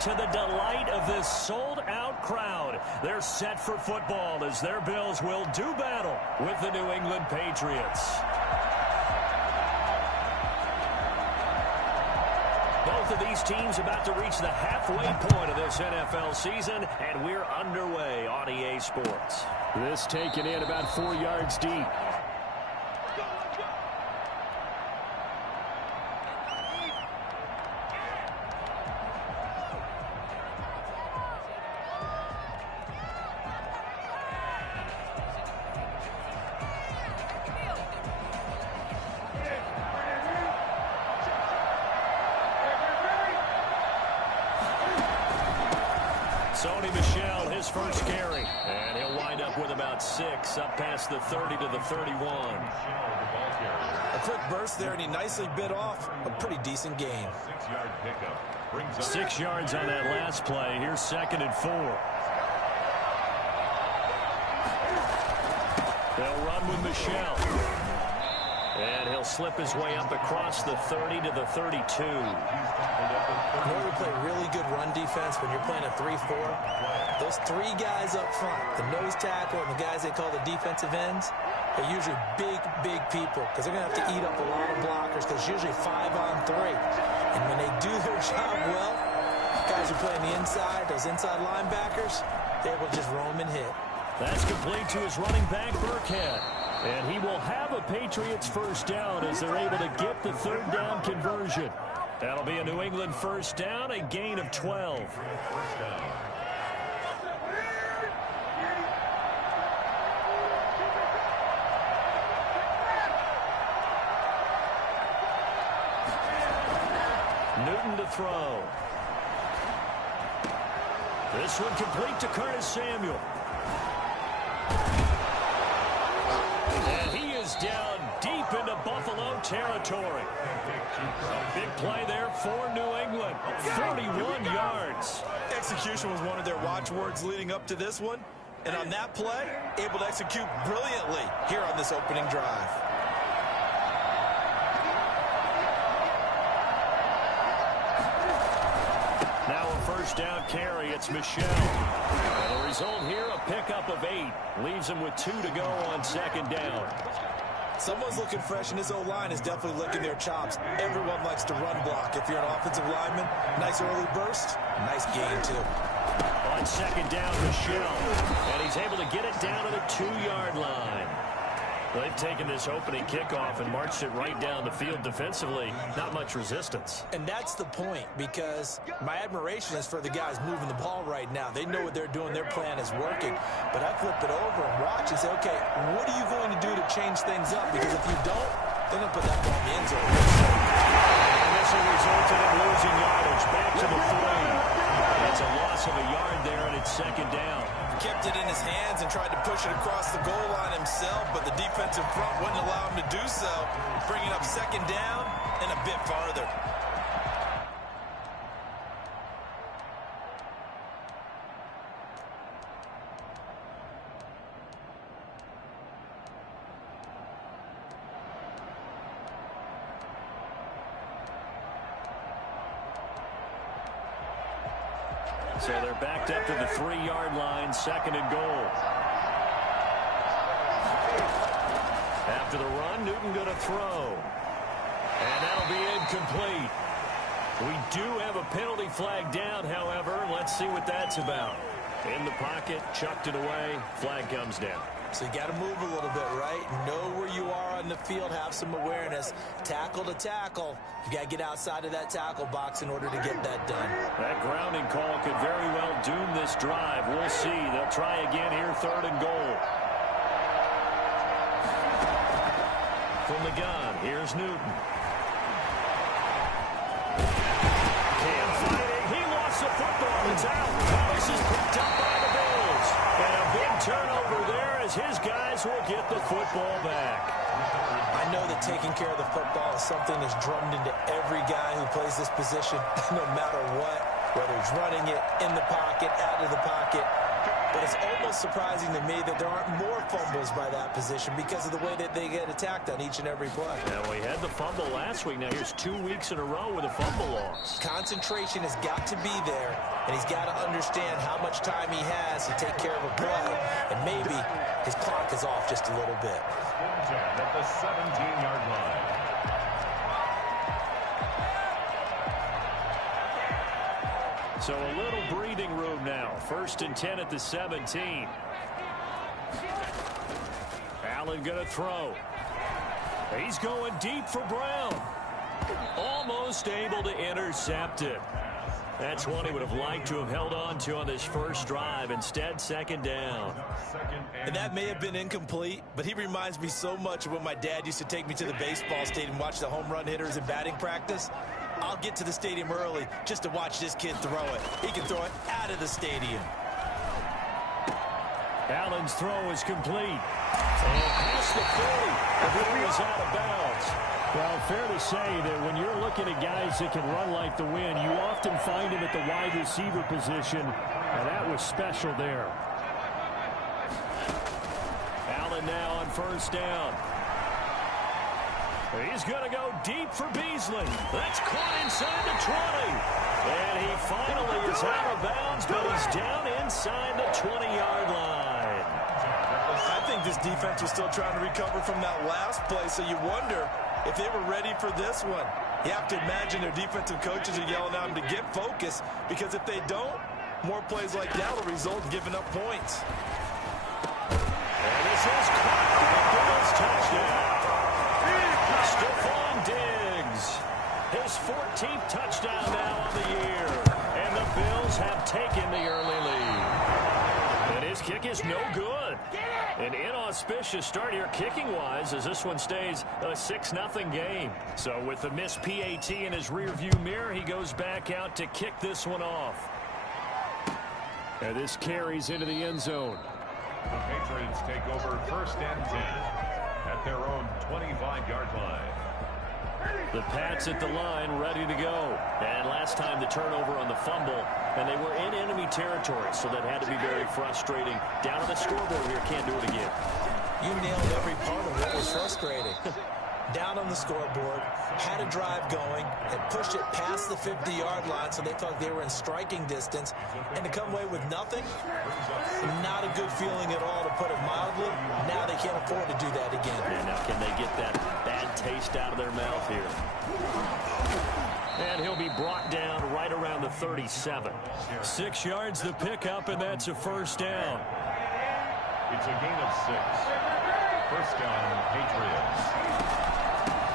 To the delight of this sold-out crowd, they're set for football as their Bills will do battle with the New England Patriots. Both of these teams about to reach the halfway point of this NFL season, and we're underway on EA Sports. This taken in about 4 yards deep. First carry, and he'll wind up with about 6 up past the 30 to the 31. A quick burst there, and he nicely bit off a pretty decent gain. 6-yard pickup. 6 yards on that last play. Here's 2nd and 4. They'll run with Michel. And he'll slip his way up across the 30 to the 32. In order to play really good run defense when you're playing a 3-4, those 3 guys up front, the nose tackle and the guys they call the defensive ends, are usually big people because they're going to have to eat up a lot of blockers because it's usually 5-on-3. And when they do their job well, guys who play on the inside, those inside linebackers, they're able to just roam and hit. That's complete to his running back, Burkhead. And he will have a Patriots first down as they're able to get the 3rd down conversion. That'll be a New England first down, a gain of 12. Newton to throw. This one complete to Curtis Samuel. And he is down deep into Buffalo territory. Big play there for New England. 41 yards. Execution was one of their watchwords leading up to this one. And on that play, able to execute brilliantly here on this opening drive. Now a first down carry. It's Michel. And the result here, a pickup of 8. Leaves him with 2 to go on 2nd down. Someone's looking fresh, and his O-line is definitely licking their chops. Everyone likes to run block. If you're an offensive lineman, nice early burst, nice gain, too. On 2nd down, Michel. And he's able to get it down to the 2-yard line. They've taken this opening kickoff and marched it right down the field defensively. Not much resistance. And that's the point, because my admiration is for the guys moving the ball right now. They know what they're doing. Their plan is working. But I flip it over and watch and say, okay, what are you going to do to change things up? Because if you don't, they're going to put that ball in the end zone. And this will result in him losing yardage. Back to the 3. It's a loss of a yard there, and it's 2nd down. Kept it in his hands and tried to push it across the goal line himself, but the defensive front wouldn't allow him to do so, bringing up 2nd down and a bit farther. So they're backed up to the 3-yard line, 2nd and goal. After the run, Newton going to throw. And that'll be incomplete. We do have a penalty flag down, however. Let's see what that's about. In the pocket, chucked it away, flag comes down. So you got to move a little bit, right? Know where you are on the field, have some awareness. Tackle to tackle. You got to get outside of that tackle box in order to get that done. That grounding call could very well doom this drive. We'll see. They'll try again here, 3rd and goal. From the gun, here's Newton. Cam fighting. He lost the football. It's out. This is picked up by the Bills. And a big turnover there as his guys will get the football back. I know that taking care of the football is something that's drummed into every guy who plays this position, no matter what, whether he's running it, in the pocket, out of the pocket. but it's almost surprising to me that there aren't more fumbles by that position because of the way that they get attacked on each and every play. Now, we had the fumble last week. Now, here's 2 weeks in a row with a fumble loss. Concentration has got to be there, and he's got to understand how much time he has to take care of a play, and maybe his clock is off just a little bit. At the 17-yard line. So a little breathing room now. 1st and 10 at the 17. Allen going to throw. He's going deep for Brown. Almost able to intercept it. That's one he would have liked to have held on to on this first drive. Instead, 2nd down. And that may have been incomplete, but he reminds me so much of when my dad used to take me to the baseball stadium and watch the home run hitters in batting practice. I'll get to the stadium early just to watch this kid throw it. He can throw it out of the stadium. Allen's throw is complete. And past the 40. The ball is out of bounds. Well, fair to say that when you're looking at guys that can run like the wind, you often find him at the wide receiver position, and that was special there. Allen now on 1st down. He's going to go deep for Beasley. That's caught inside the 20. And he finally is out of bounds, but he's down inside the 20-yard line. I think this defense was still trying to recover from that last play, so you wonder if they were ready for this one. You have to imagine their defensive coaches are yelling at them to get focused, because if they don't, more plays like that will result in giving up points. And this is caught for the Bills touchdown. Stephon Diggs, his 14th touchdown now on the year. And the Bills have taken the early lead. And his kick is no good. An inauspicious start here kicking-wise as this one stays a 6-0 game. So with the missed PAT in his rearview mirror, he goes back out to kick this one off. And this carries into the end zone. The Patriots take over 1st and 10 at their own 25-yard line. The Pats at the line, ready to go. And last time the turnover on the fumble, and they were in enemy territory, so that had to be very frustrating. Down on the scoreboard here, can't do it again. You nailed every part of what was frustrating. Down on the scoreboard, had a drive going, and pushed it past the 50-yard line, so they thought they were in striking distance. And to come away with nothing, not a good feeling at all, to put it mildly. Now they can't afford to do that again. And now can they get that bad taste out of their mouth here? And he'll be brought down right around the 37. 6 yards the pickup, and that's a 1st down. It's a gain of 6. 1st down, Patriots.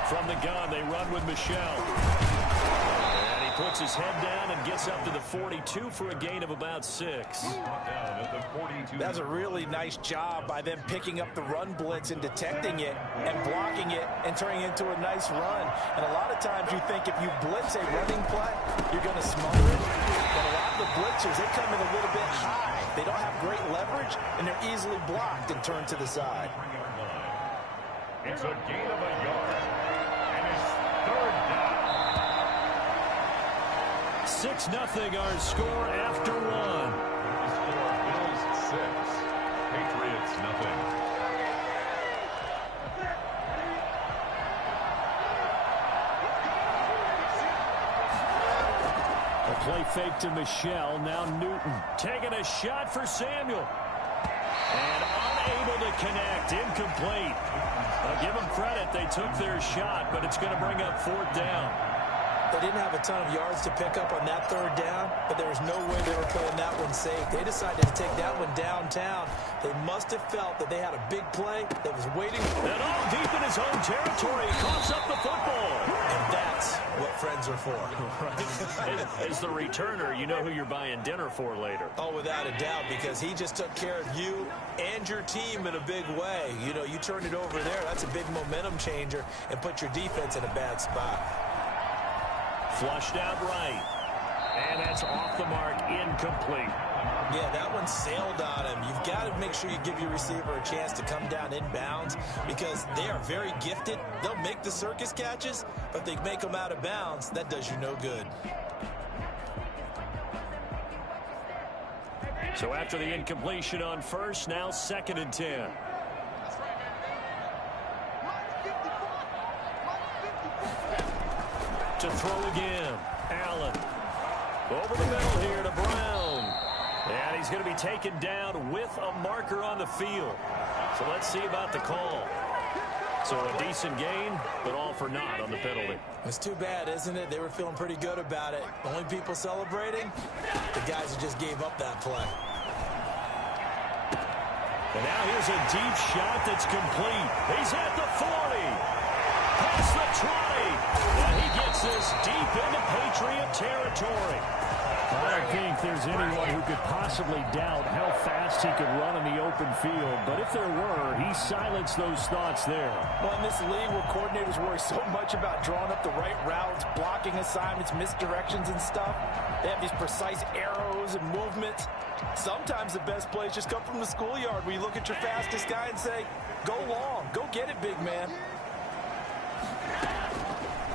From the gun, they run with Michel. And he puts his head down and gets up to the 42 for a gain of about 6. That's a really nice job by them picking up the run blitz and detecting it and blocking it and turning it into a nice run. And a lot of times you think if you blitz a running play, you're going to smother it. But a lot of the blitzers, they come in a little bit high. They don't have great leverage, and they're easily blocked and turned to the side. It's a gain of a yard. And it's 3rd down. 6-0 our score after 1. The score, Bills 6, Patriots nothing. A play fake to Michel. Now Newton. Taking a shot for Samuel. And unable to connect. Incomplete. I'll give them credit. They took their shot, but it's going to bring up 4th down. They didn't have a ton of yards to pick up on that 3rd down, but there was no way they were playing that one safe. They decided to take that one downtown. They must have felt that they had a big play that was waiting. And all deep in his own territory. He coughs up the football. And that's what friends are for. Right. As the returner, you know who you're buying dinner for later. Oh, without a doubt, because he just took care of you and your team in a big way. You know, you turn it over there, that's a big momentum changer, and put your defense in a bad spot. Flushed out right. And that's off the mark, incomplete. Yeah, that one sailed on him. You've got to make sure you give your receiver a chance to come down inbounds because they are very gifted. They'll make the circus catches, but they make them out of bounds. That does you no good. So after the incompletion on first, now 2nd and 10. To throw again. Allen. Over the middle here to Brown. And he's going to be taken down with a marker on the field. So let's see about the call. So a decent gain, but all for naught on the penalty. It's too bad, isn't it? They were feeling pretty good about it. Only people celebrating, the guys who just gave up that play. And now here's a deep shot that's complete. He's at the 40. Past the 20. And he gets this deep into Patriot territory. I don't think there's anyone who could possibly doubt how fast he could run in the open field. But if there were, he silenced those thoughts there. Well, in this league where coordinators worry so much about drawing up the right routes, blocking assignments, misdirections and stuff, they have these precise arrows and movements. Sometimes the best plays just come from the schoolyard where you look at your fastest guy and say, go long, go get it, big man.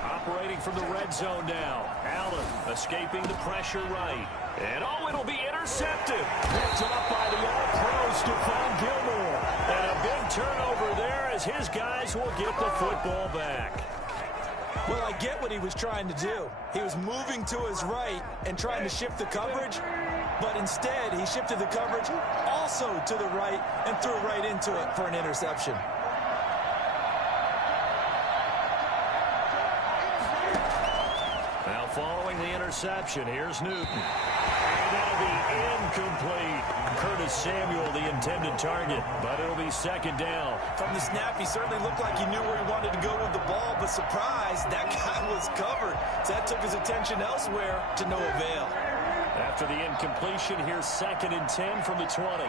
Operating from the red zone now. Allen escaping the pressure right. And oh, it'll be intercepted. Picked up by the all-pro Stephon Gilmore. And a big turnover there as his guys will get the football back. Well, I get what he was trying to do. He was moving to his right and trying to shift the coverage, but instead he shifted the coverage also to the right and threw right into it for an interception. Now following the interception, here's Newton. And that'll be incomplete. Curtis Samuel, the intended target, but it'll be 2nd down. From the snap, he certainly looked like he knew where he wanted to go with the ball, but surprise, that guy was covered. So that took his attention elsewhere to no avail. After the incompletion, here's 2nd and 10 from the 20.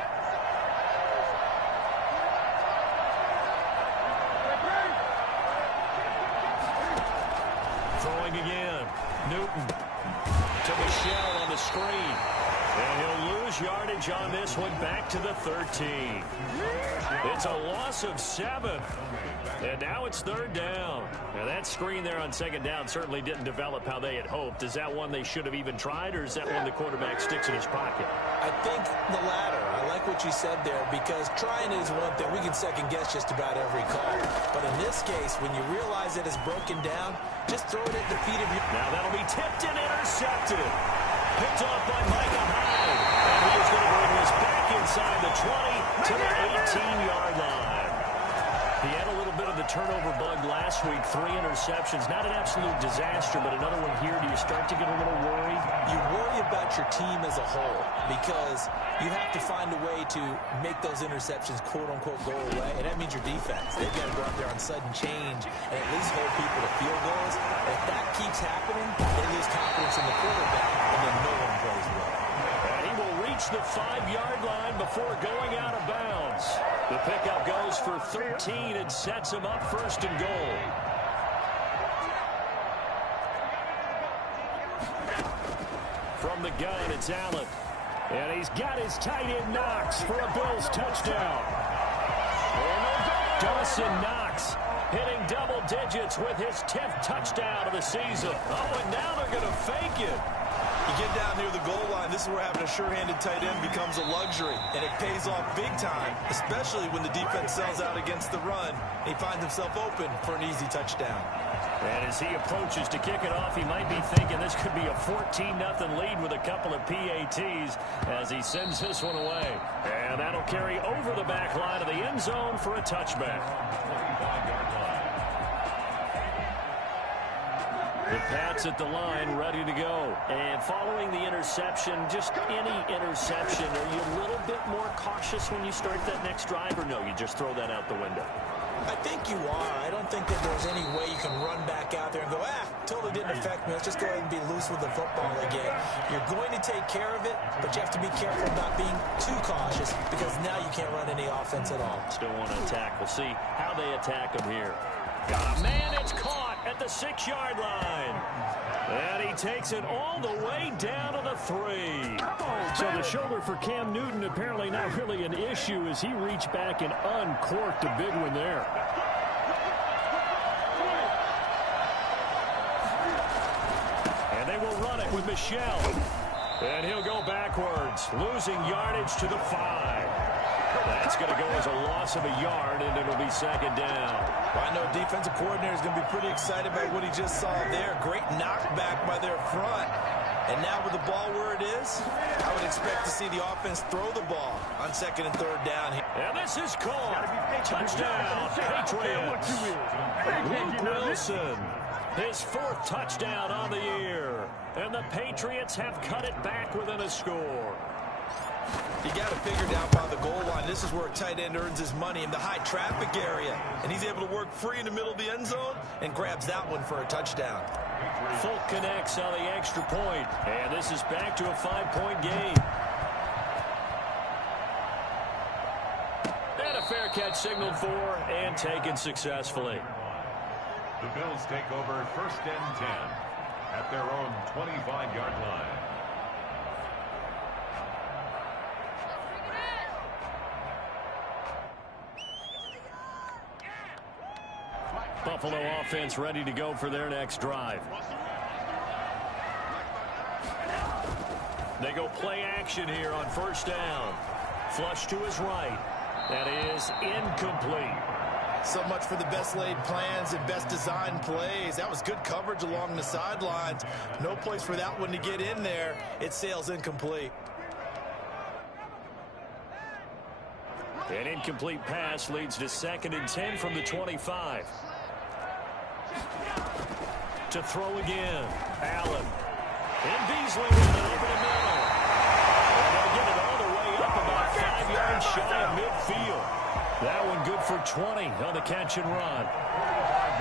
Throwing again. Newton to Michelle on the screen. And he'll lose yardage on this one back to the 13. It's a loss of 7. And now it's 3rd down. Now that screen there on 2nd down certainly didn't develop how they had hoped. Is that one they should have even tried, or is that one the quarterback sticks in his pocket? I think the latter. I like what you said there, because trying is one thing. We can second guess just about every call. But in this case, when you realize that it's broken down, just throw it at the feet of your... Now that'll be tipped and intercepted. Picked off by Micah Hyde. And he is going to bring this back inside the 20 to the 18-yard line. He had a little bit of the turnover bug last week. 3 interceptions. Not an absolute disaster, but another one here. Do you start to get a little worried? You worry about your team as a whole, because you have to find a way to make those interceptions, quote-unquote, go away, and that means your defense. They've got to go out there on sudden change and at least hold people to field goals. If that keeps happening, they lose confidence in the quarterback, and then no one plays well. And he will reach the 5-yard line before going out of bounds. The pickup goes for 13 and sets him up 1st and goal. From the gun, it's Allen. And he's got his tight end Knox for a Bills touchdown. Dawson Knox hitting double digits with his 10th touchdown of the season. Oh, and now they're going to fake it. You get down near the goal line, this is where having a sure-handed tight end becomes a luxury, and it pays off big time, especially when the defense sells out against the run, and he finds himself open for an easy touchdown. And as he approaches to kick it off, he might be thinking this could be a 14-0 lead with a couple of PATs as he sends this one away. And that'll carry over the back line of the end zone for a touchback. The Pats at the line, ready to go. And following the interception, just any interception, are you a little bit more cautious when you start that next drive, or no, you just throw that out the window? I think you are. I don't think that there's any way you can run back out there and go, totally didn't affect me. Let's just go ahead and be loose with the football again. You're going to take care of it, but you have to be careful about being too cautious, because now you can't run any offense at all. Still want to attack. We'll see how they attack him here. Got a man, it's caught at the 6-yard line. And he takes it all the way down to the 3. So the shoulder for Cam Newton apparently not really an issue as he reached back and uncorked a big one there. And they will run it with Michelle. And he'll go backwards, losing yardage to the 5. That's going to go as a loss of a yard, and it'll be second down. Well, I know defensive coordinator is going to be pretty excited about what he just saw there. Great knockback by their front. And now with the ball where it is, I would expect to see the offense throw the ball on second and third down. And this is caught. Touchdown, Patriots. Luke Wilson, his 4th touchdown on the year. And the Patriots have cut it back within a score. You got to figure down by the goal line. This is where a tight end earns his money in the high traffic area. And he's able to work free in the middle of the end zone and grabs that one for a touchdown. Folk connects on the extra point. And this is back to a 5-point game. And a fair catch signaled for and taken successfully. The Bills take over 1st and 10 at their own 25-yard line. Buffalo offense ready to go for their next drive. They go play action here on 1st down. Flush to his right. That is incomplete. So much for the best laid plans and best designed plays. That was good coverage along the sidelines. No place for that one to get in there. It sails incomplete. An incomplete pass leads to 2nd and 10 from the 25. To throw again. Allen. And Beasley with it over the middle. They're going to get it all the way up about 5 yards shy of midfield. That one good for 20 on the catch and run.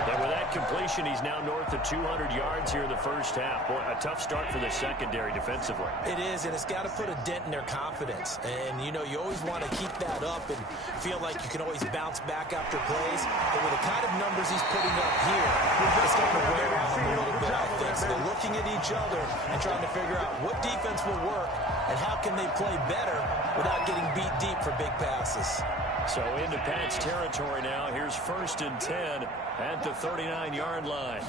And with that completion, he's now north of 200 yards here in the first half. Boy, a tough start for the secondary defensively. It is, and it's got to put a dent in their confidence. And, you know, you always want to keep that up and feel like you can always bounce back after plays. But with the kind of numbers he's putting up here, it's going to wear on him a little bit, I think. So they're looking at each other and trying to figure out what defense will work and how can they play better without getting beat deep for big passes. So into Pat's territory now. Here's 1st and 10 at the 39-yard line.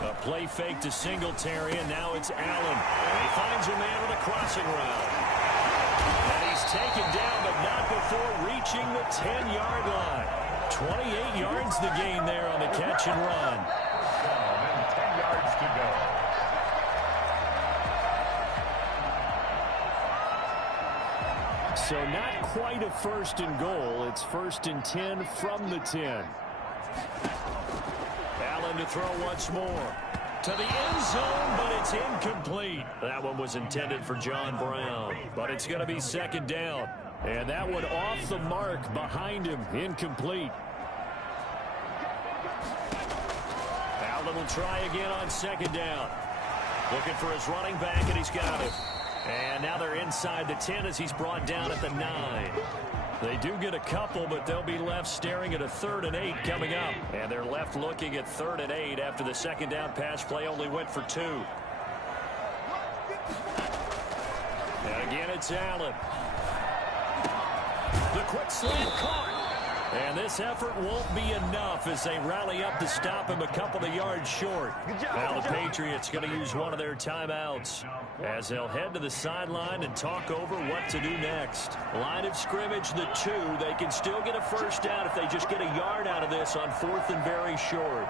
A play fake to Singletary, and now it's Allen. And he finds a man with a crossing route. And he's taken down, but not before reaching the 10-yard line. 28 yards the gain there on the catch and run. And 10 yards to go. So not quite a 1st and goal. It's 1st and 10 from the 10. Allen to throw once more. To the end zone, but it's incomplete. That one was intended for John Brown, but it's going to be 2nd down. And that one off the mark behind him, incomplete. Allen will try again on 2nd down. Looking for his running back, and he's got it. And now they're inside the 10 as he's brought down at the 9. They do get a couple, but they'll be left staring at a 3rd and 8 coming up. And they're left looking at 3rd and 8 after the 2nd down pass play only went for 2. And again, it's Allen. The quick slant caught. And this effort won't be enough as they rally up to stop him a couple of yards short. Now the Patriots going to use one of their timeouts as they'll head to the sideline and talk over what to do next. Line of scrimmage, the 2. They can still get a 1st down if they just get a yard out of this on 4th and very short.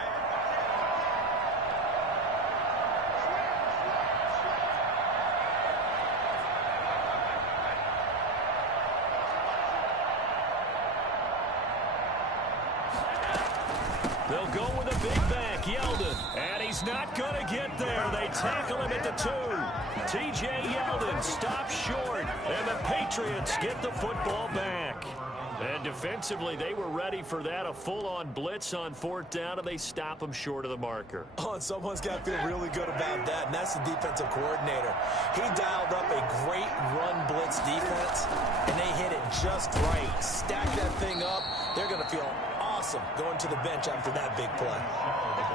They'll go with a big back, Yeldon. And he's not going to get there. They tackle him at the 2. T.J. Yeldon stops short. And the Patriots get the football back. And defensively, they were ready for that. A full-on blitz on 4th down, and they stop him short of the marker. Oh, and someone's got to feel really good about that, and that's the defensive coordinator. He dialed up a great run blitz defense, and they hit it just right. Stack that thing up. They're going to feel awesome going to the bench after that big play.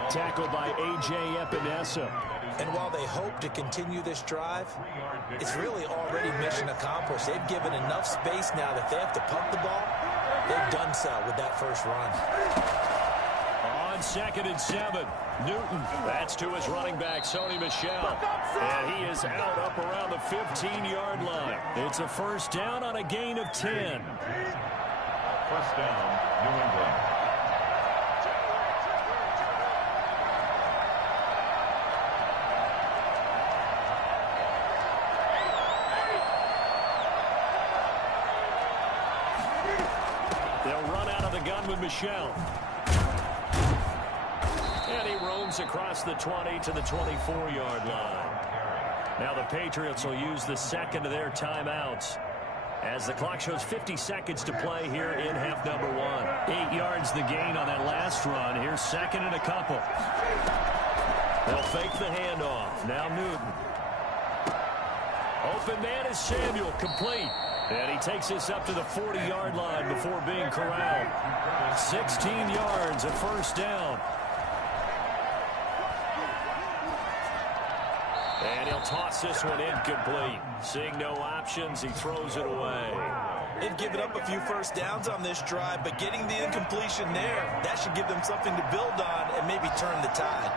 Tackled by A.J. Epinesa. And while they hope to continue this drive, it's really already mission accomplished. They've given enough space now that they have to pump the ball. They've done so with that first run. On on 2nd and 7. Newton, that's to his running back, Sony Michel. And he is out up around the 15-yard line. It's a first down on a gain of 10. First down, New England. They'll run out of the gun with Michel. And he roams across the 20 to the 24-yard line. Now the Patriots will use the second of their timeouts as the clock shows 50 seconds to play here in half number 1. 8 yards the gain on that last run. Here's 2nd and a couple. They'll fake the handoff. Now Newton. Open man is Samuel, complete. And he takes this up to the 40-yard line before being corralled. 16 yards, a first down. And he'll toss this one incomplete. Seeing no options, he throws it away. They've given up a few first downs on this drive, but getting the incompletion there, that should give them something to build on and maybe turn the tide.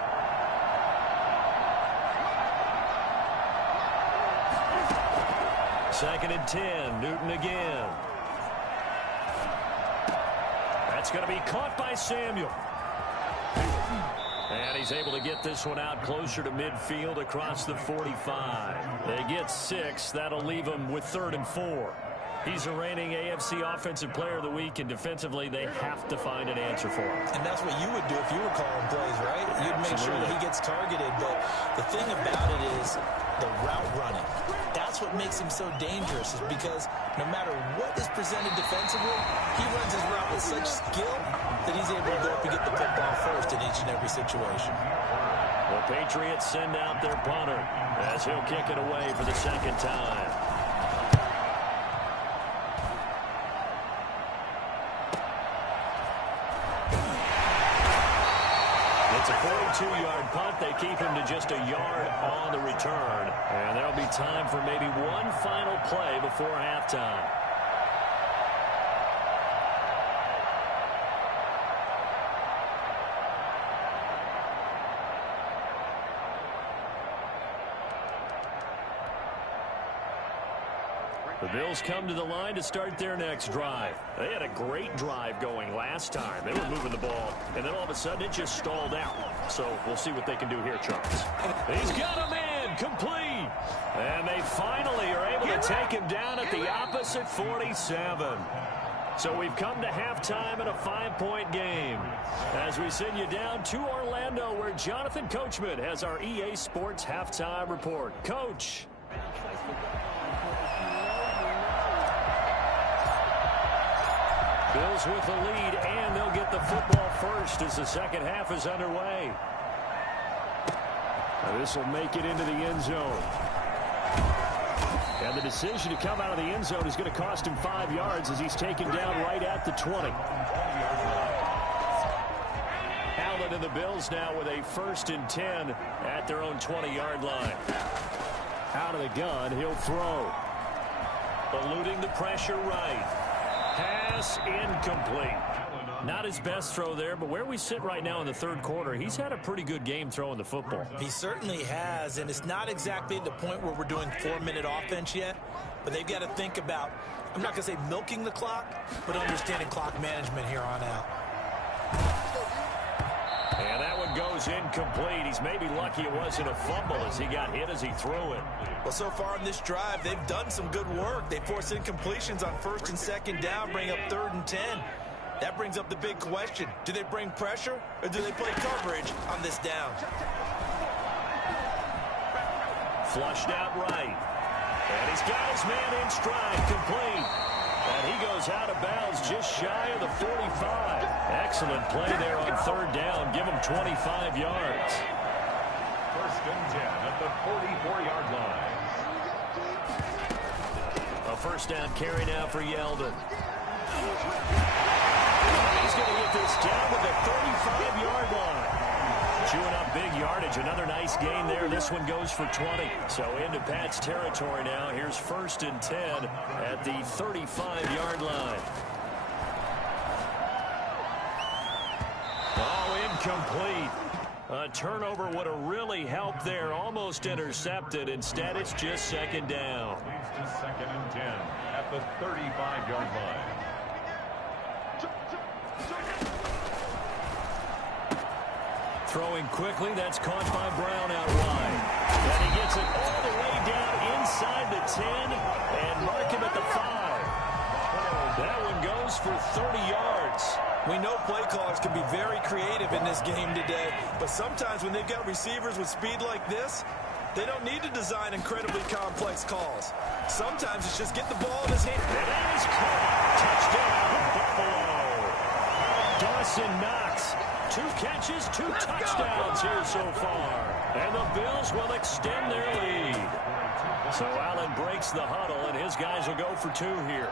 Second and 10, Newton again. That's going to be caught by Samuel. And he's able to get this one out closer to midfield across the 45. They get 6. That'll leave them with 3rd and 4. He's the reigning AFC Offensive Player of the Week, and defensively they have to find an answer for him. And that's what you would do if you were calling plays, right? You'd make sure that he gets targeted. But the thing about it is the route running. That's what makes him so dangerous, is because no matter what is presented defensively, he runs his route with such skill that he's able to go up and get the football first in each and every situation. The Patriots send out their punter as he'll kick it away for the second time. It's a 42-yard punt. They keep him to just a yard on the return. And there'll be time for maybe one final play before halftime. The Bills come to the line to start their next drive. They had a great drive going last time. They were moving the ball, and then all of a sudden it just stalled out. So we'll see what they can do here, Charles. He's got a man, complete. And they finally are able to take him down at the opposite 47. So we've come to halftime in a 5-point game as we send you down to Orlando, where Jonathan Coachman has our EA Sports halftime report. Coach. Bills with the lead, and they'll get the football first as the second half is underway. Now this will make it into the end zone. And the decision to come out of the end zone is going to cost him 5 yards as he's taken down right at the 20. Allen and the Bills now with a 1st and 10 at their own 20-yard line. Out of the gun, he'll throw. Eluding the pressure right. Pass incomplete. Not his best throw there, but where we sit right now in the third quarter, he's had a pretty good game throwing the football. He certainly has, and it's not exactly at the point where we're doing 4-minute offense yet, but they've got to think about, I'm not going to say milking the clock, but understanding clock management here on out. And that one goes incomplete. He's maybe lucky it wasn't a fumble as he got hit as he threw it. Well, so far in this drive, they've done some good work. They force incompletions on 1st and 2nd down, bring up 3rd and 10. That brings up the big question. Do they bring pressure, or do they play coverage on this down? Flushed out right. And he's got his man in stride, complete. And he goes out of bounds just shy of the 45. Excellent play there on 3rd down. Give him 25 yards. 1st and 10 at the 44-yard line. A 1st down carry now for Yeldon. He's going to get this down to the 35-yard line. Chewing up big yardage. Another nice gain there. This one goes for 20. So into Pat's territory now. Here's 1st and 10 at the 35-yard line. Oh, incomplete. A turnover would have really helped there. Almost intercepted. Instead, it's just second down. Leads to 2nd and 10 at the 35-yard line. Throwing quickly, that's caught by Brown out wide. And he gets it all the way down inside the 10 and mark him at the 5. That one goes for 30 yards. We know play callers can be very creative in this game today, but sometimes when they've got receivers with speed like this, they don't need to design incredibly complex calls. Sometimes it's just get the ball in his hand. And that is caught. Touchdown, Buffalo. Dawson Knox. 2 catches, 2 touchdowns here so far. And the Bills will extend their lead. So Allen breaks the huddle, and his guys will go for 2 here.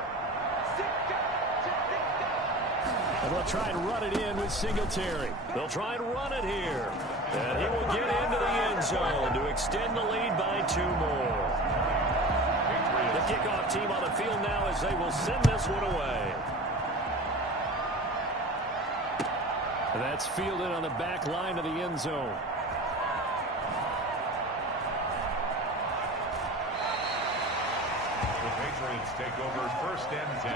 And they'll try and run it in with Singletary. They'll try and run it here. And he will get into the end zone to extend the lead by 2 more. The kickoff team on the field now as they will send this one away. And that's fielded on the back line of the end zone. The Patriots take over 1st and 10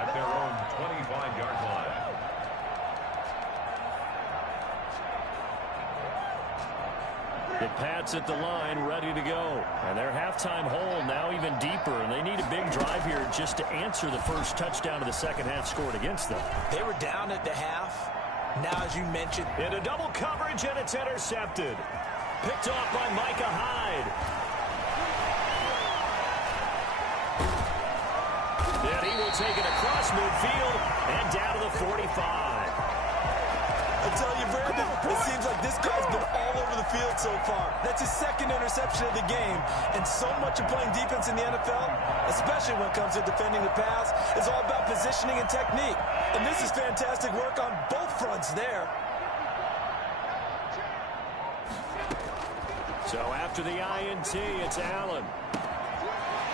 at their own 25-yard line. The Pats at the line, ready to go. And their halftime hole now even deeper, and they need a big drive here just to answer the first touchdown of the second half scored against them. They were down at the half. Now, as you mentioned, into double coverage, and it's intercepted. Picked off by Micah Hyde. And he will take it across midfield and down to the 45. I tell you, Brandon, it seems like this guy's been all over the field so far. That's his 2nd interception of the game. And so much of playing defense in the NFL, especially when it comes to defending the pass, is all about positioning and technique. And this is fantastic work on both fronts there. So after the INT, it's Allen.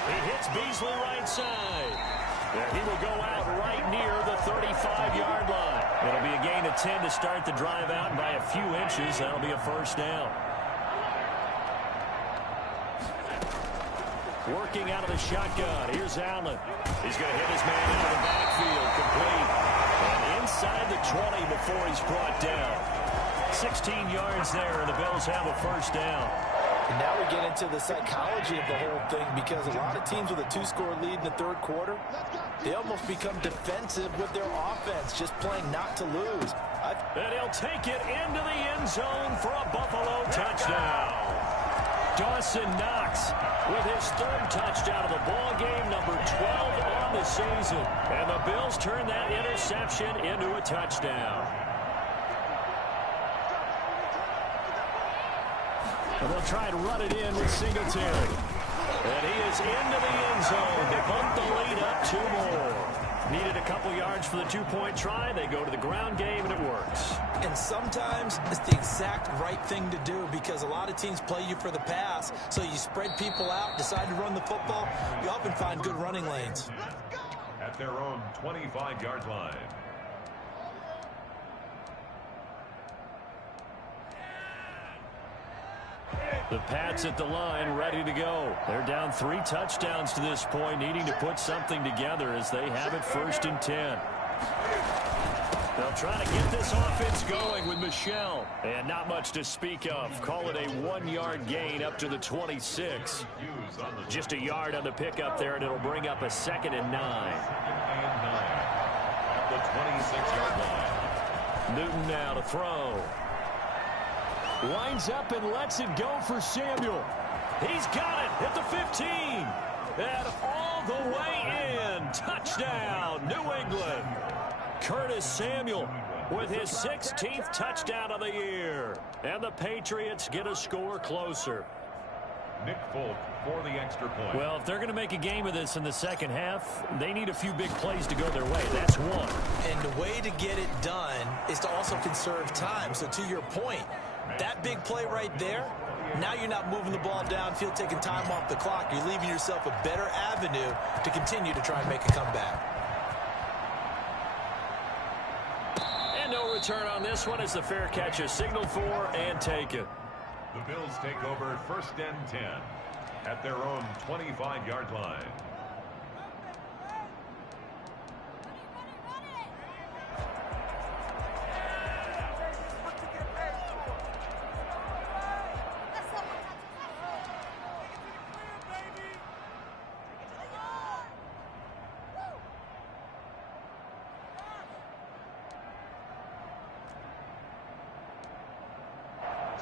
He hits Beasley right side. And he will go out right near the 35-yard line. It'll be a gain of 10 to start the drive out, and by a few inches, that'll be a first down. Working out of the shotgun. Here's Allen. He's going to hit his man into the backfield. Complete. And inside the 20 before he's brought down. 16 yards there, and the Bills have a first down. And now we get into the psychology of the whole thing, because a lot of teams with a 2-score lead in the 3rd quarter, they almost become defensive with their offense, just playing not to lose. And he'll take it into the end zone for a Buffalo touchdown. Dawson Knox with his 3rd touchdown of the ball game, number 12 on the season. And the Bills turn that interception into a touchdown. And they'll try and run it in with Singletary. And he is into the end zone to bump the lead up 2 more. Needed a couple yards for the 2-point try. They go to the ground game, and it works. And sometimes it's the exact right thing to do, because a lot of teams play you for the pass, so you spread people out, decide to run the football. You often find good running lanes. At their own 25-yard line. The Pats at the line, ready to go. They're down 3 touchdowns to this point, needing to put something together as they have it 1st and 10. They'll try to get this offense going with Michel. And not much to speak of. Call it a 1-yard gain up to the 26. Just a yard on the pickup there, and it'll bring up a 2nd and 9. At the 26-yard line. Newton now to throw. Winds up and lets it go for Samuel. He's got it at the 15. And all the way in. Touchdown, New England. Curtis Samuel with his 16th touchdown of the year. And the Patriots get a score closer. Nick Folk for the extra point. Well, if they're going to make a game of this in the second half, they need a few big plays to go their way. That's one. And the way to get it done is to also conserve time. So to your point, that big play right there, now you're not moving the ball downfield, taking time off the clock. You're leaving yourself a better avenue to continue to try and make a comeback. And no return on this one as the fair catch is signaled for and taken. The Bills take over 1st and 10 at their own 25-yard line.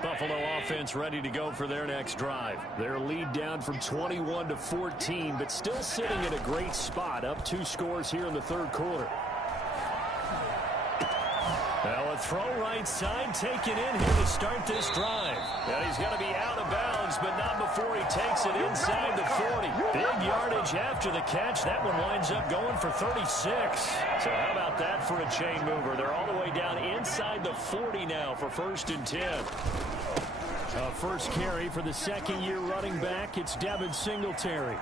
Buffalo offense ready to go for their next drive. Their lead down from 21 to 14, but still sitting in a great spot, up 2 scores here in the 3rd quarter. Now a throw right side taken in here to start this drive. And he's going to be out of bounds, but not before he takes it inside the 40. Big yardage after the catch. That one winds up going for 36. So how about that for a chain mover? They're all the way down inside the 40 now for 1st and 10. First carry for the 2nd-year running back. It's Devin Singletary.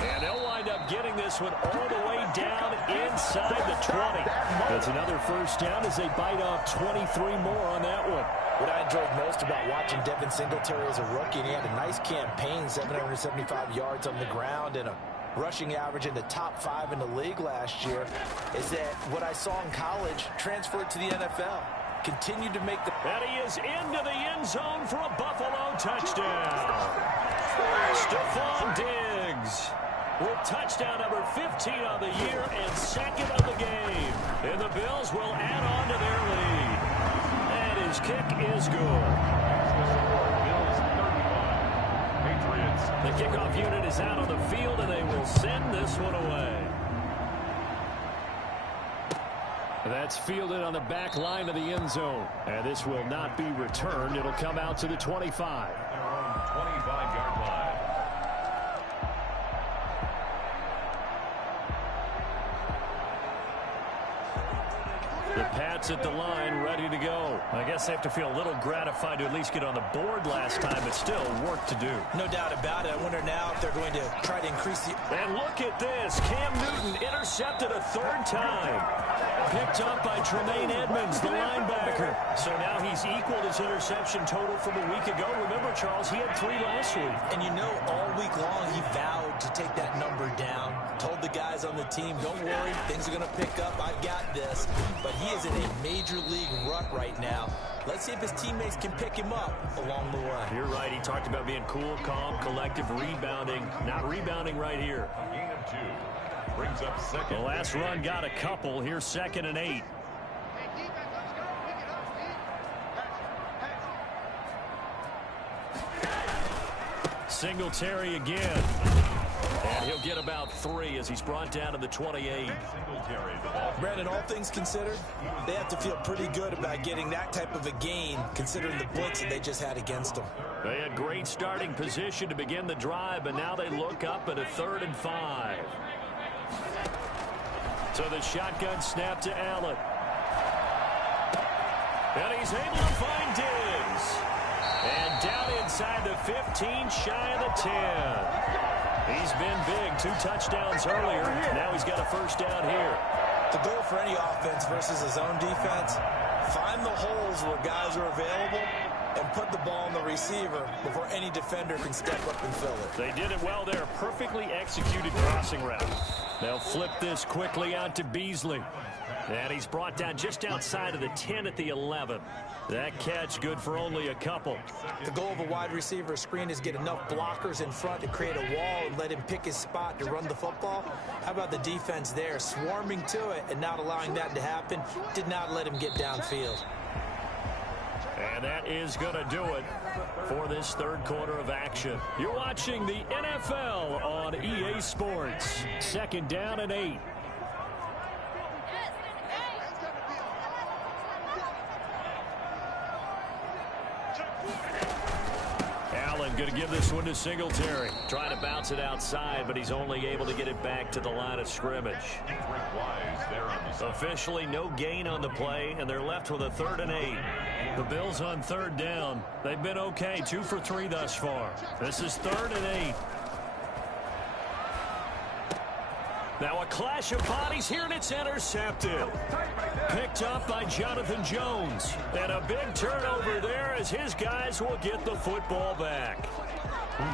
And they'll wind up getting this one all the way down inside the 20. That's another first down as they bite off 23 more on that one. What I enjoyed most about watching Devin Singletary as a rookie, and he had a nice campaign, 775 yards on the ground and a rushing average in the top 5 in the league last year, is that what I saw in college transferred to the NFL. Continued to make the... And he is into the end zone for a Buffalo touchdown. Stephon Diggs with touchdown number 15 on the year and 2nd of the game. And the Bills will add on to their lead. And his kick is good. The kickoff unit is out on the field, and they will send this one away. That's fielded on the back line of the end zone. And this will not be returned. It'll come out to the 25. Their own 25-yard line. The Pats at the line, ready to go. I guess they have to feel a little gratified to at least get on the board last time, but still work to do. No doubt about it. I wonder now if they're going to try to increase the... And look at this. Cam Newton intercepted a 3rd time. Picked up by Tremaine Edmonds, the linebacker. So now he's equaled his interception total from a week ago. Remember, Charles, he had 3 last week. And you know, all week long he vowed to take that number down. Told the guys on the team, don't worry, things are going to pick up. I've got this. But he is in a major league rut right now. Let's see if his teammates can pick him up along the way. You're right. He talked about being cool, calm, collective, rebounding. Not rebounding right here. A gain of 2. Brings up 2nd. The last run got a couple. Here's 2nd and 8. Singletary again. And he'll get about 3 as he's brought down to the 28. Brandon, all things considered, they have to feel pretty good about getting that type of a gain, considering the blitz that they just had against them. They had great starting position to begin the drive, but now they look up at a 3rd and 5. So the shotgun snap to Allen. And he's able to find Diggs. And down inside the 15, shy of the 10. He's been big. 2 touchdowns earlier. Now he's got a first down here. The goal for any offense versus his own defense, find the holes where guys are available and put the ball on the receiver before any defender can step up and fill it. They did it well there. Perfectly executed crossing route. They'll flip this quickly out to Beasley. And he's brought down just outside of the 10 at the 11. That catch good for only a couple. The goal of a wide receiver screen is get enough blockers in front to create a wall and let him pick his spot to run the football. How about the defense there, swarming to it and not allowing that to happen? Did not let him get downfield. And that is going to do it for this 3rd quarter of action. You're watching the NFL on EA Sports. 2nd down and 8. Going to give this one to Singletary. Trying to bounce it outside, but he's only able to get it back to the line of scrimmage. Officially no gain on the play, and they're left with a 3rd and 8. The Bills on 3rd down. They've been okay, 2 for 3 thus far. This is 3rd and 8. Now a clash of bodies here, and it's intercepted. Picked up by Jonathan Jones. And a big turnover there as his guys will get the football back.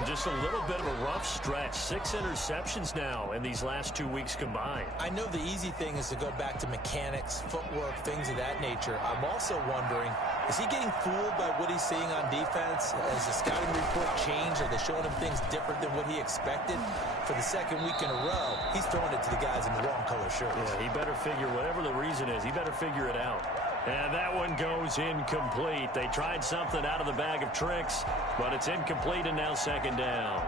Just a little bit of a rough stretch. 6 interceptions now in these last 2 weeks combined. I know the easy thing is to go back to mechanics, footwork, things of that nature. I'm also wondering, is he getting fooled by what he's seeing on defense? Has the scouting report changed? Are they showing him things different than what he expected? For the second week in a row, he's throwing it to the guys in the wrong color shirts. Yeah, he better figure, whatever the reason is, he better figure it out. And that one goes incomplete. They tried something out of the bag of tricks, but it's incomplete and now second down.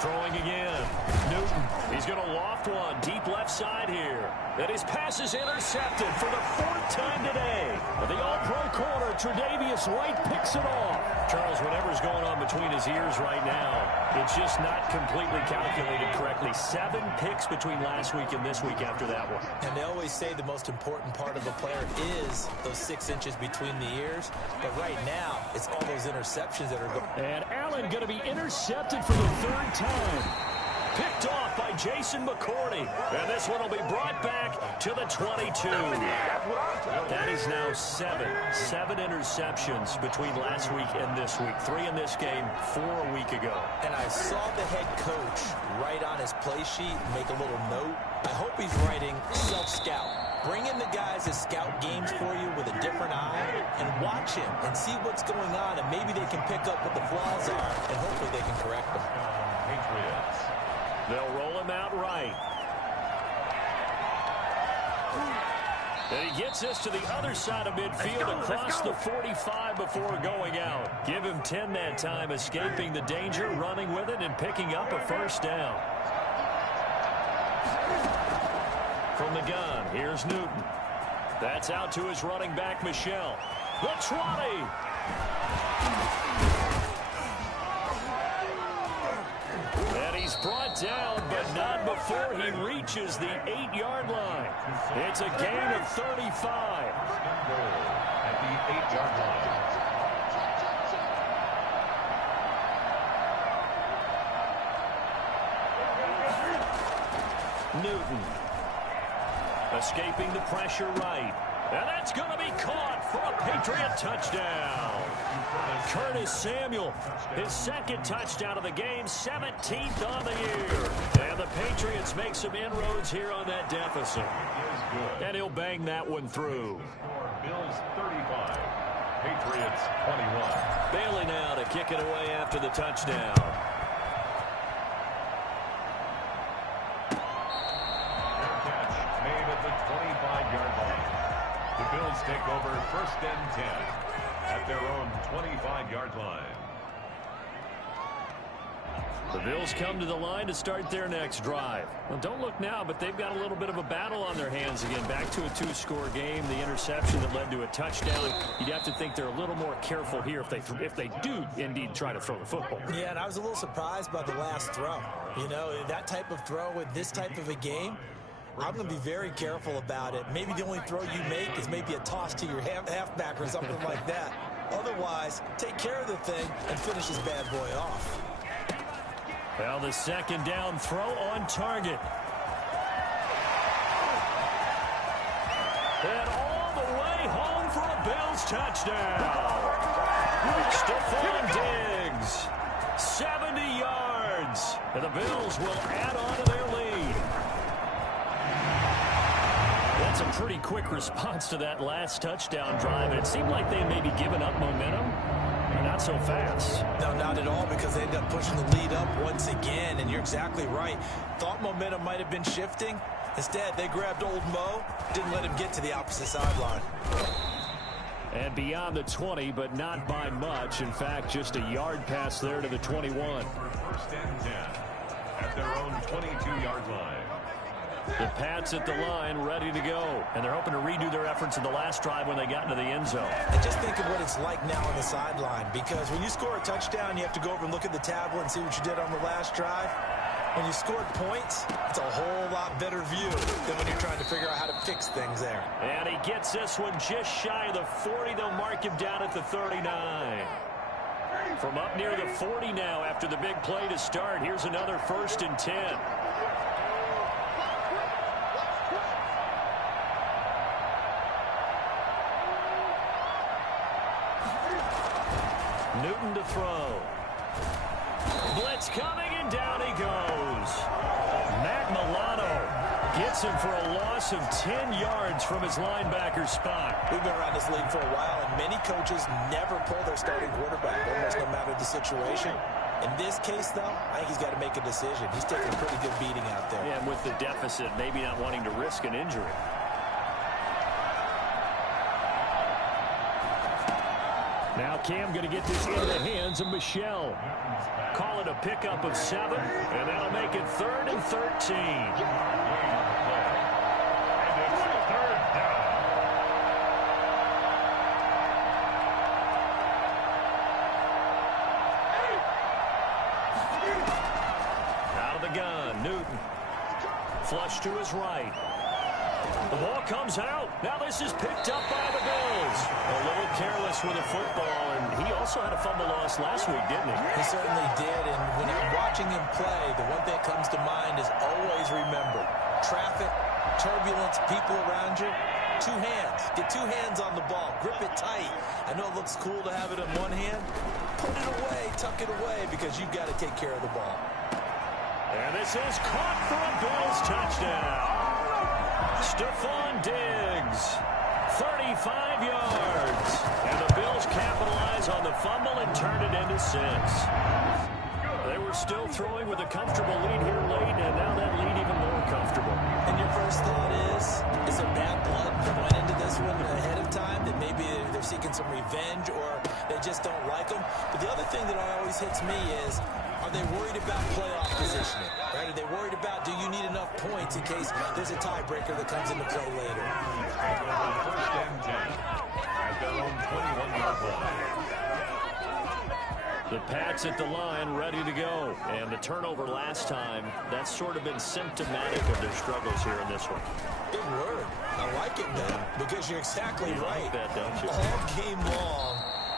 Throwing again. Newton. He's going to loft one deep left side here. And his pass is intercepted for the 4th time today. The all-pro corner, Tre'Davious White, picks it off. Charles, whatever's going on between his ears right now, it's just not completely calculated correctly. 7 picks between last week and this week after that one. And they always say the most important part of a player is those 6 inches between the ears. But right now, it's all those interceptions that are going. And Allen going to be intercepted for the 3rd time. Picked off by Jason McCourty. And this one will be brought back to the 22. That is now 7 interceptions between last week and this week. 3 in this game, 4 a week ago. And I saw the head coach write on his play sheet, make a little note. I hope he's writing self-scout. Bring in the guys that scout games for you with a different eye and watch him and see what's going on, and maybe they can pick up what the flaws are, and hopefully they can correct them. Patriots. They'll roll him out right. And he gets us to the other side of midfield across the 45 before going out. Give him 10 that time, escaping the danger, running with it, and picking up a 1st down. From the gun, here's Newton. That's out to his running back, Michel. The 20. And he's brought down, but not before he reaches the 8-yard line. It's a gain of 35. At the 8-yard line. Newton. Escaping the pressure right. And that's going to be caught for a Patriot touchdown. Curtis Samuel, his 2nd touchdown of the game, 17th on the year. And the Patriots make some inroads here on that deficit. And he'll bang that one through. Bills 35, Patriots 21. Bailey now to kick it away after the touchdown. Bills take over 1st and 10 at their own 25-yard line. The Bills come to the line to start their next drive. Well, don't look now, but they've got a little bit of a battle on their hands again. Back to a 2-score game. The interception that led to a touchdown. You'd have to think they're a little more careful here if they do indeed try to throw the football. Yeah, and I was a little surprised by the last throw. You know, that type of throw with this type of a game, I'm going to be very careful about it. Maybe the only throw you make is maybe a toss to your halfback or something like that. Otherwise, take care of the thing and finish this bad boy off. Well, the 2nd down throw on target. And all the way home for a Bills touchdown. Stephon Diggs, 70 yards. And the Bills will add on to their lead. That's a pretty quick response to that last touchdown drive. And it seemed like they had maybe given up momentum. Not so fast. No, not at all, because they ended up pushing the lead up once again, and you're exactly right. Thought momentum might have been shifting. Instead, they grabbed old Mo, didn't let him get to the opposite sideline. And beyond the 20, but not by much. In fact, just a yard pass there to the 21. 1st and 10 at their own 22-yard line. The Pats at the line, ready to go. And they're hoping to redo their efforts in the last drive when they got into the end zone. And just think of what it's like now on the sideline, because when you score a touchdown, you have to go over and look at the tablet and see what you did on the last drive. When you scored points, it's a whole lot better view than when you're trying to figure out how to fix things there. And he gets this one just shy of the 40. They'll mark him down at the 39. From up near the 40 now after the big play to start. Here's another 1st and 10. Newton to throw. Blitz coming, and down he goes. Matt Milano gets him for a loss of 10 yards from his linebacker spot. We've been around this league for a while, and many coaches never pull their starting quarterback, almost no matter the situation. In this case, though, I think he's got to make a decision. He's taking a pretty good beating out there. Yeah, and with the deficit, maybe not wanting to risk an injury. Now Cam going to get this into the hands of Michelle. Call it a pickup of 7, and that'll make it 3rd and 13. Out of the gun, Newton. Flush to his right. The ball comes out. Now this is picked up by the Bills. A little careless with the football, and he also had a fumble loss last week, didn't he? He certainly did, and when I'm watching him play, the one thing that comes to mind is always remember, traffic, turbulence, people around you, 2 hands. Get 2 hands on the ball. Grip it tight. I know it looks cool to have it in one hand. Put it away, tuck it away, because you've got to take care of the ball. And this is caught for a Bills touchdown. Stephon Diggs, 35 yards. And the Bills capitalize on the fumble and turn it into 6. They were still throwing with a comfortable lead here late, and now that lead even more comfortable. And your first thought is there bad blood that went into this one ahead of time, that maybe they're seeking some revenge or they just don't like them? But the other thing that always hits me is, are they worried about playoff positioning? Right? Are they worried about, do you need enough points in case there's a tiebreaker that comes into play later? 1st and 10 at their own 21-yard line. The Pats at the line, ready to go. And the turnover last time, that's sort of been symptomatic of their struggles here in this one. Big word. I like it, though, because you're exactly right. Like that, don't you? All game long,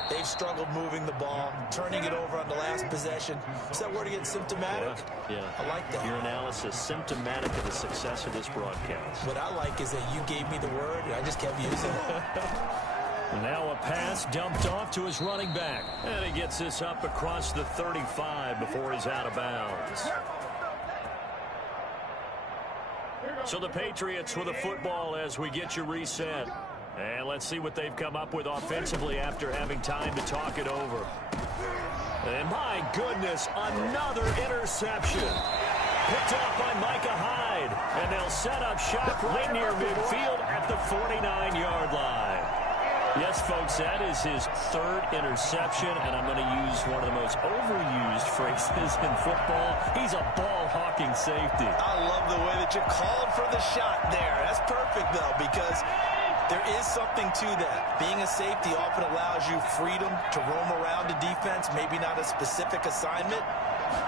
they've struggled moving the ball, turning it over on the last possession. Is that word again, symptomatic? Yeah. I like that. Your analysis, symptomatic of the success of this broadcast. What I like is that you gave me the word, and I just kept using it. Now a pass dumped off to his running back. And he gets this up across the 35 before he's out of bounds. So the Patriots with a football as we get you reset. And let's see what they've come up with offensively after having time to talk it over. And my goodness, another interception. Picked off by Micah Hyde. And they'll set up shop right near midfield at the 49-yard line. Yes, folks, that is his 3rd interception, and I'm going to use one of the most overused phrases in football. He's a ball-hawking safety. I love the way that you called for the shot there. That's perfect, though, because there is something to that. Being a safety often allows you freedom to roam around the defense, maybe not a specific assignment.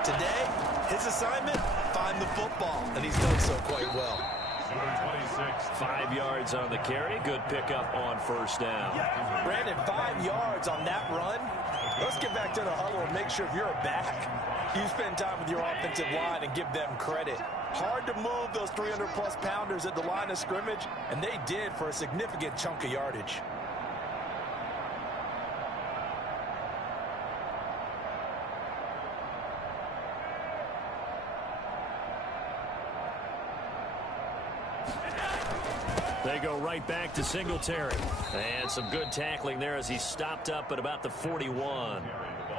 Today, his assignment, find the football, and he's done so quite well. 5 yards on the carry. Good pickup on 1st down. Brandon, 5 yards on that run. Let's get back to the huddle and make sure if you're a back, you spend time with your offensive line and give them credit. Hard to move those 300-plus pounders at the line of scrimmage, and they did for a significant chunk of yardage. They go right back to Singletary. And some good tackling there as he stopped up at about the 41.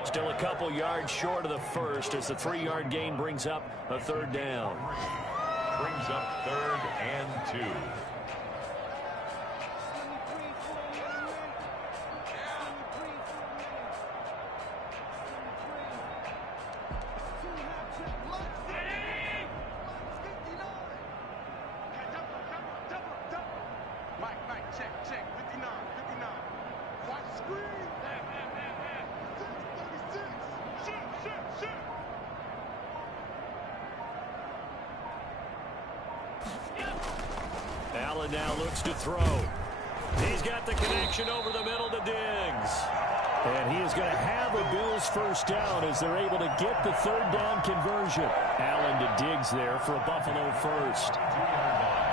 Still a couple yards short of the first as the 3-yard gain brings up a 3rd down. Brings up 3rd and 2. Allen now looks to throw. He's got the connection over the middle to Diggs. And he is going to have a Bills first down as they're able to get the third down conversion. Allen to Diggs there for a Buffalo first. 2-yard line.